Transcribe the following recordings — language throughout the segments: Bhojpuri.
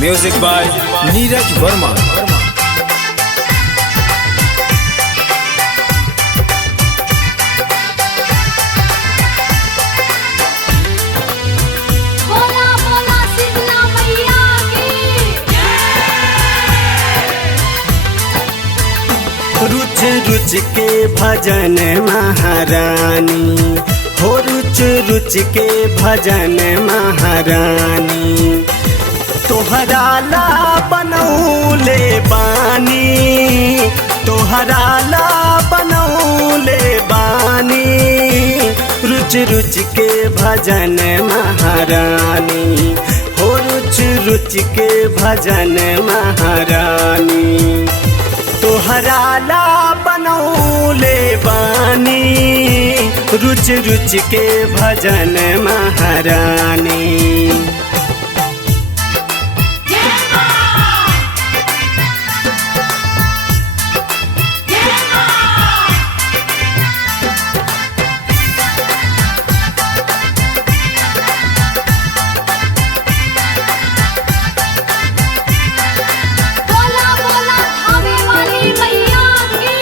Music by Neeraj Verma. बोला बोला शीतला मैया की रुच रुच के भजन महारानी हो, रुच रुच के भजन महारानी, तोहरा ला बनौले बानी, तोहरा ला बनौले बानी, रुच रुच के भजन महारानी हो, रुच रुच के भजन महारानी, तोहरा ला बनौले बानी, रुच रुच के भजन महारानी। बोला बोला धावे वाली मैया की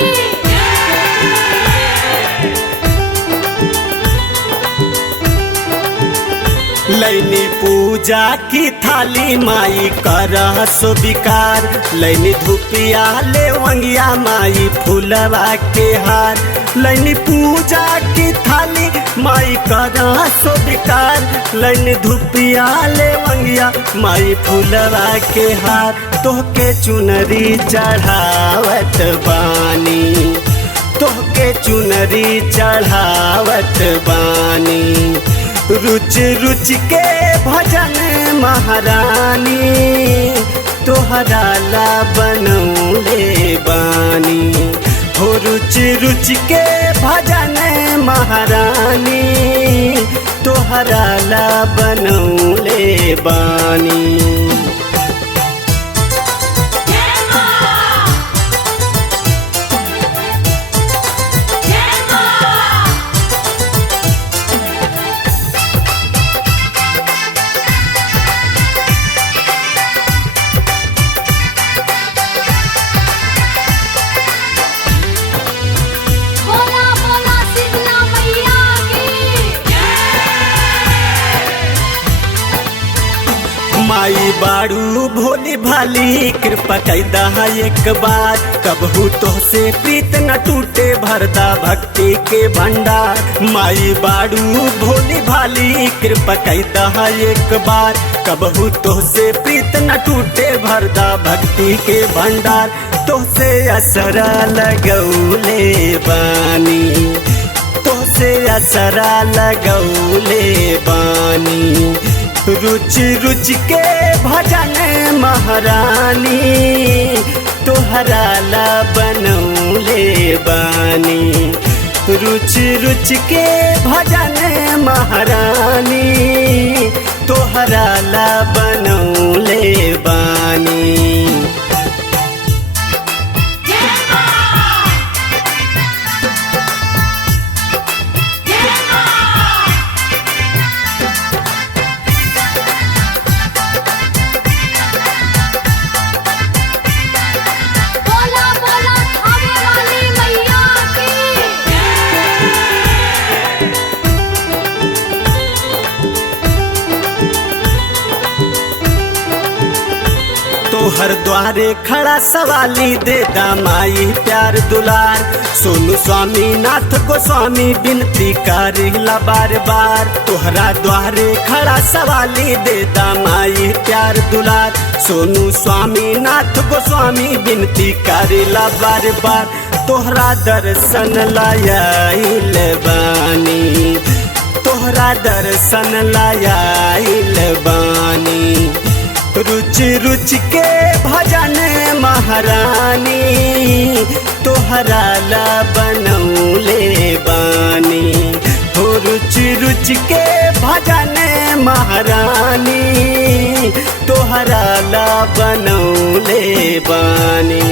लैनी पूजा की थाली माई करह सो विकार, लैनी धुपिया ले वंगिया माई फूलवा के हार, लैनी पूजा की थाली माई करह सो विकार, लैनी धुपिया ले वंगिया माई फूलवा के हार, तोहके चुनरी चढ़ावत बानी, तोहके चुनरी चढ़ावत बानी, रुच रुच के भजन महारानी, तोहरा ला बनौले बानी हो, रुच रुच के भजन महारानी, तोहरा ला बनौले बानी। बोला बोला शीतला मैया की माई बाड़ू भोली भाली कृपा कैदा एक बार, कबहू तो से प्रीत न टूटे भरदा भक्ति के भंडार, माई बाड़ू भोली भाली कृपा कैदा एक बार, कबहू तो से प्रीत न टूटे भरदा भक्ति के भंडार, तो से असरा लगौले बानी, तो से असरा लगौले बानी, रुच रुच के भजन महारानी, तोहरा ला बनौले बानी, रुच रुच के भजन महारानी, तोहरा ला बनौले बानी। बोला बोला धावे वाली मैया की तोहर द्वारे खड़ा सवाली दे दामाई प्यार दुलार, सोनू स्वामी नाथ गोस्वामी विनती करिला बार बार, तोहरा द्वारे खड़ा सवाली दे दामाई प्यार दुलार, सोनू स्वामी नाथ गोस्वामी विनती करिला बार बार, तोहरा दर्शन लायल बानी, तोहरा दर्शन लायल बानी, रुच रुच के भजन महारानी, तोहरा ला बनौले बानी हो, रुच रुच के भजन महारानी, तोहरा ला बनौले बानी।